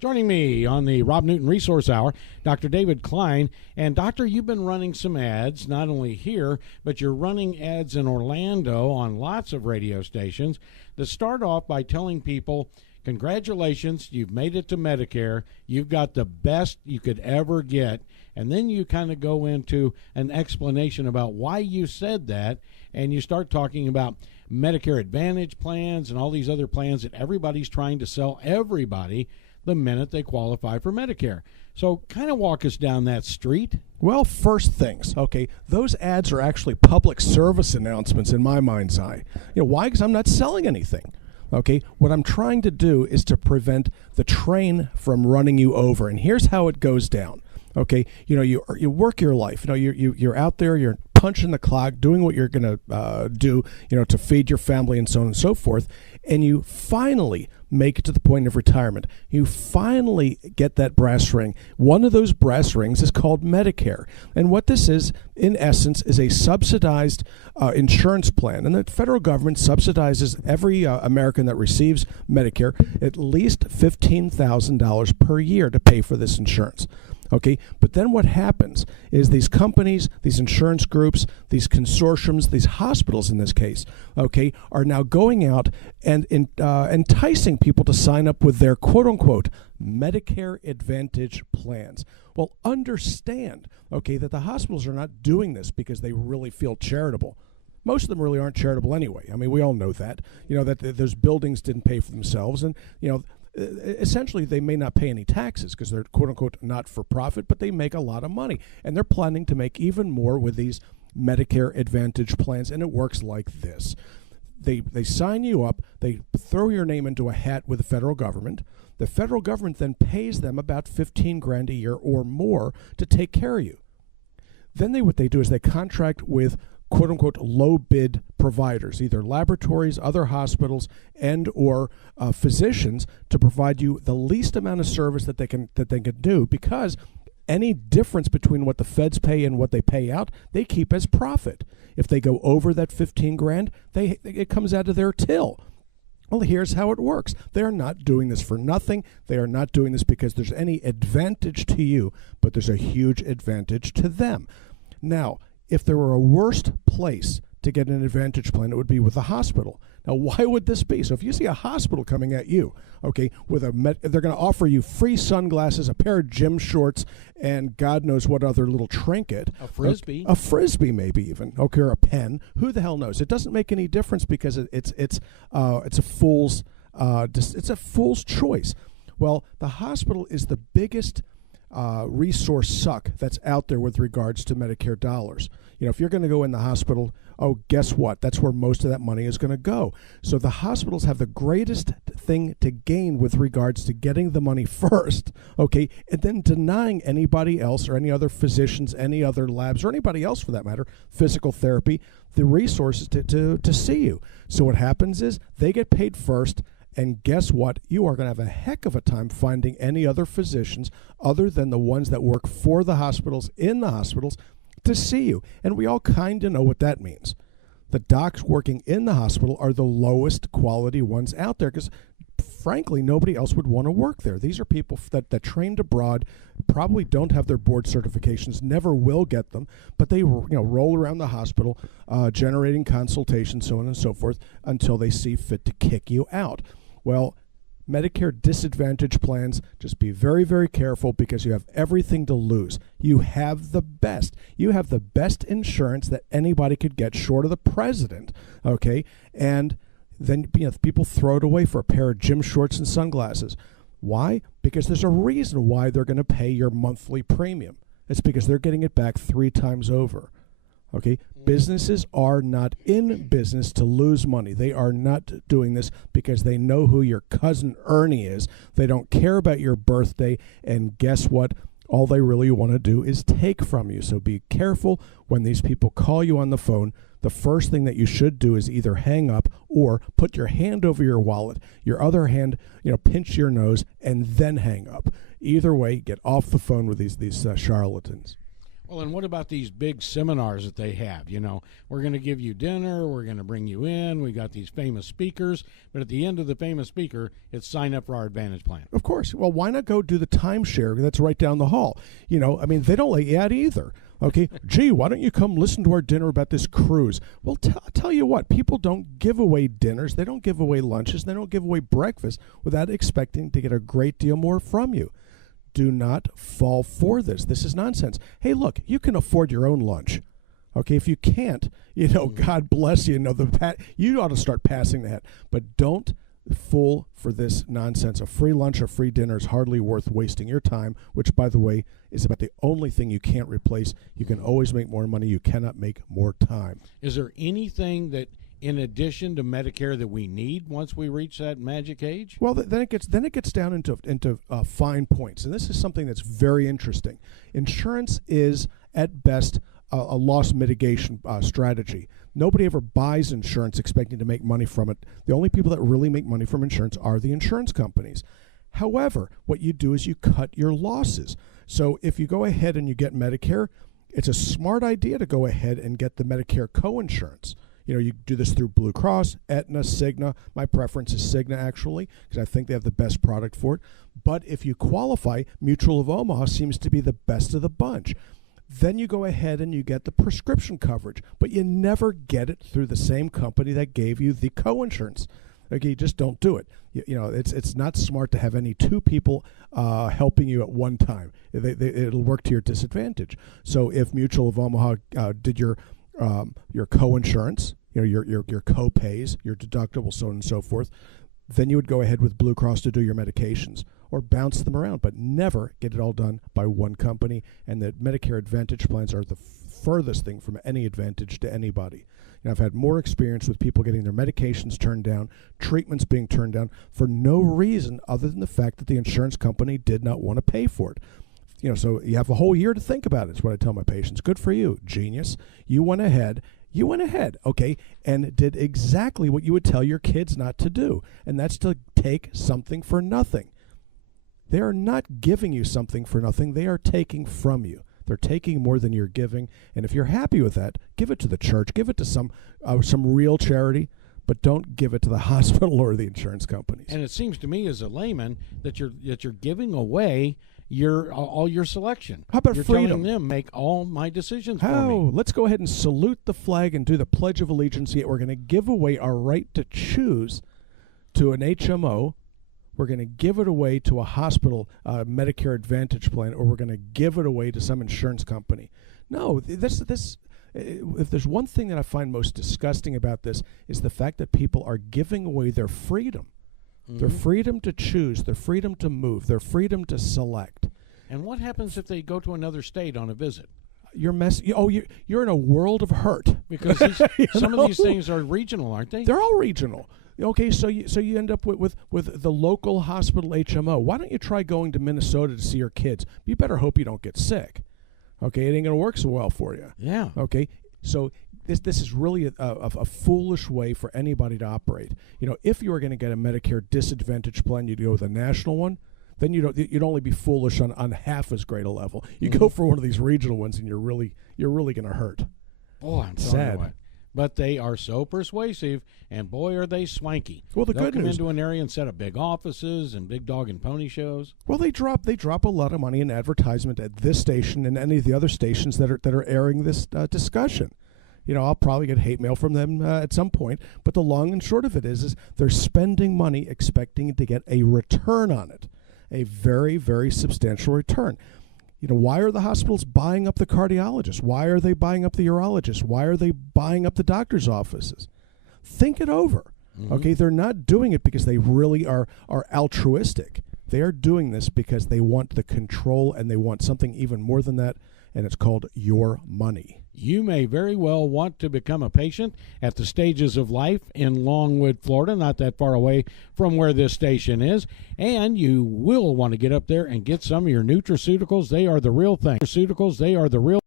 Joining me on the Rob Newton Resource Hour, Dr. David Klein. And Doctor, you've been running some ads, not only here, but you're running ads in Orlando on lots of radio stations that start off by telling people, congratulations, you've made it to Medicare, you've got the best you could ever get. And then you kind of go into an explanation about why you said that, and you start talking about Medicare Advantage plans and all these other plans that everybody's trying to sell everybody the minute they qualify for Medicare. So kind of walk us down that street. Well, first things, okay, those ads are actually public service announcements in my mind's eye. Why? Because I'm not selling anything. Okay, what I'm trying to do is to prevent the train from running you over. And here's how it goes down. Okay, you work your life. You're out there, you're punching the clock, doing what you're going to do, to feed your family and so on and so forth. And you finally make it to the point of retirement. You finally get that brass ring. One of those brass rings is called Medicare. And what this is, in essence, is a subsidized insurance plan. And the federal government subsidizes every American that receives Medicare at least $15,000 per year to pay for this insurance. Okay, but then what happens is these companies, these insurance groups, these consortiums, these hospitals in this case, okay, are now going out and enticing people to sign up with their quote-unquote Medicare Advantage plans. Well, understand, okay, that the hospitals are not doing this because they really feel charitable. Most of them really aren't charitable anyway. I mean, we all know that, that those buildings didn't pay for themselves, and, essentially they may not pay any taxes because they're quote-unquote not-for-profit, but they make a lot of money. And they're planning to make even more with these Medicare Advantage plans, and it works like this. They sign you up, they throw your name into a hat with the federal government. The federal government then pays them about $15,000 a year or more to take care of you. Then what they do is they contract with quote-unquote low-bid providers, either laboratories, other hospitals, and or physicians, to provide you the least amount of service that they can do, because any difference between what the feds pay and what they pay out, they keep as profit. If they go over that $15,000, it comes out of their till. Well, here's how it works. They are not doing this for nothing. They are not doing this because there's any advantage to you, but there's a huge advantage to them. Now, if there were a worse place to get an Advantage plan, it would be with the hospital. Now, why would this be? So if you see a hospital coming at you, okay, they're going to offer you free sunglasses, a pair of gym shorts, and God knows what other little trinket. A Frisbee. A Frisbee maybe even, okay, or a pen. Who the hell knows? It doesn't make any difference because it's a fool's choice. Well, the hospital is the biggest resource suck that's out there with regards to Medicare dollars. If you're going to go in the hospital, guess what? That's where most of that money is going to go. So the hospitals have the greatest thing to gain with regards to getting the money first, okay, and then denying anybody else or any other physicians, any other labs, or anybody else for that matter, physical therapy, the resources to see you. So what happens is they get paid first. And guess what? You are going to have a heck of a time finding any other physicians other than the ones that work for the hospitals, in the hospitals, to see you. And we all kind of know what that means. The docs working in the hospital are the lowest quality ones out there because, frankly, nobody else would want to work there. These are people that trained abroad, probably don't have their board certifications, never will get them, but they roll around the hospital, generating consultations, so on and so forth, until they see fit to kick you out. Well, Medicare disadvantage plans, just be very, very careful because you have everything to lose. You have the best. You have the best insurance that anybody could get short of the president, okay? And then people throw it away for a pair of gym shorts and sunglasses. Why? Because there's a reason why they're going to pay your monthly premium. It's because they're getting it back 3 times over. Okay, businesses are not in business to lose money. They are not doing this because they know who your cousin Ernie is. They don't care about your birthday. And guess what? All they really want to do is take from you. So be careful when these people call you on the phone. The first thing that you should do is either hang up or put your hand over your wallet, your other hand, pinch your nose, and then hang up. Either way, get off the phone with these charlatans. Well, and what about these big seminars that they have? We're going to give you dinner, we're going to bring you in, we got these famous speakers, but at the end of the famous speaker, it's sign up for our Advantage plan. Of course. Well, why not go do the timeshare that's right down the hall? They don't let you out either. Okay, gee, why don't you come listen to our dinner about this cruise? Well, I'll tell you what, people don't give away dinners, they don't give away lunches, they don't give away breakfast without expecting to get a great deal more from you. Do not fall for this. This is nonsense. Hey, look, you can afford your own lunch. Okay, if you can't, God bless you. You ought to start passing that. But don't fall for this nonsense. A free lunch or free dinner is hardly worth wasting your time, which, by the way, is about the only thing you can't replace. You can always make more money. You cannot make more time. Is there anything that, in addition to Medicare, that we need once we reach that magic age? Well, then it gets down into fine points, and this is something that's very interesting. Insurance is at best a loss mitigation strategy. Nobody ever buys insurance expecting to make money from it. The only people that really make money from insurance are the insurance companies. However, what you do is you cut your losses. So if you go ahead and you get Medicare, it's a smart idea to go ahead and get the Medicare coinsurance. You do this through Blue Cross, Aetna, Cigna. My preference is Cigna, actually, because I think they have the best product for it. But if you qualify, Mutual of Omaha seems to be the best of the bunch. Then you go ahead and you get the prescription coverage, but you never get it through the same company that gave you the coinsurance. Okay, you just don't do it. It's not smart to have any two people helping you at one time. It'll work to your disadvantage. So if Mutual of Omaha did your coinsurance, your co-pays, your deductibles, so on and so forth, then you would go ahead with Blue Cross to do your medications or bounce them around, but never get it all done by one company. And the Medicare Advantage plans are the furthest thing from any advantage to anybody. I've had more experience with people getting their medications turned down, treatments being turned down for no reason other than the fact that the insurance company did not want to pay for it. So you have a whole year to think about it. It's what I tell my patients. Good for you, genius. You went ahead, okay, and did exactly what you would tell your kids not to do, and that's to take something for nothing. They are not giving you something for nothing. They are taking from you. They're taking more than you're giving, and if you're happy with that, give it to the church, give it to some real charity, but don't give it to the hospital or the insurance companies. And it seems to me, as a layman, that you're giving away all your selection. How about you're freedom? Telling them, make all my decisions for me. Let's go ahead and salute the flag and do the Pledge of Allegiance. Yet we're going to give away our right to choose to an HMO. We're going to give it away to a hospital Medicare Advantage plan, or we're going to give it away to some insurance company. No, this. If there's one thing that I find most disgusting about this, is the fact that people are giving away their freedom. Their freedom to choose, their freedom to move, their freedom to select. And what happens if they go to another state on a visit? You're in a world of hurt. Because some of these things are regional, aren't they? They're all regional. Okay, so you end up with the local hospital HMO. Why don't you try going to Minnesota to see your kids? You better hope you don't get sick. Okay, it ain't going to work so well for you. Yeah. Okay, so this is really a foolish way for anybody to operate. If you were going to get a Medicare disadvantage plan, you'd go with a national one. Then you'd only be foolish on half as great a level. You go for one of these regional ones, and you're really going to hurt. Boy, I'm sad. But they are so persuasive, and boy, are they swanky. Well, They'll good come news, into an area and set up big offices and big dog and pony shows. Well, they drop a lot of money in advertisement at this station and any of the other stations that are airing this discussion. I'll probably get hate mail from them at some point, but the long and short of it is they're spending money expecting to get a return on it, a very, very substantial return. Why are the hospitals buying up the cardiologists? Why are they buying up the urologists? Why are they buying up the doctor's offices? Think it over. Okay, they're not doing it because they really are altruistic. They are doing this because they want the control, and they want something even more than that, and it's called your money. You may very well want to become a patient at the Stages of Life in Longwood, Florida, not that far away from where this station is. And you will want to get up there and get some of your nutraceuticals. They are the real thing. Nutraceuticals, they are the real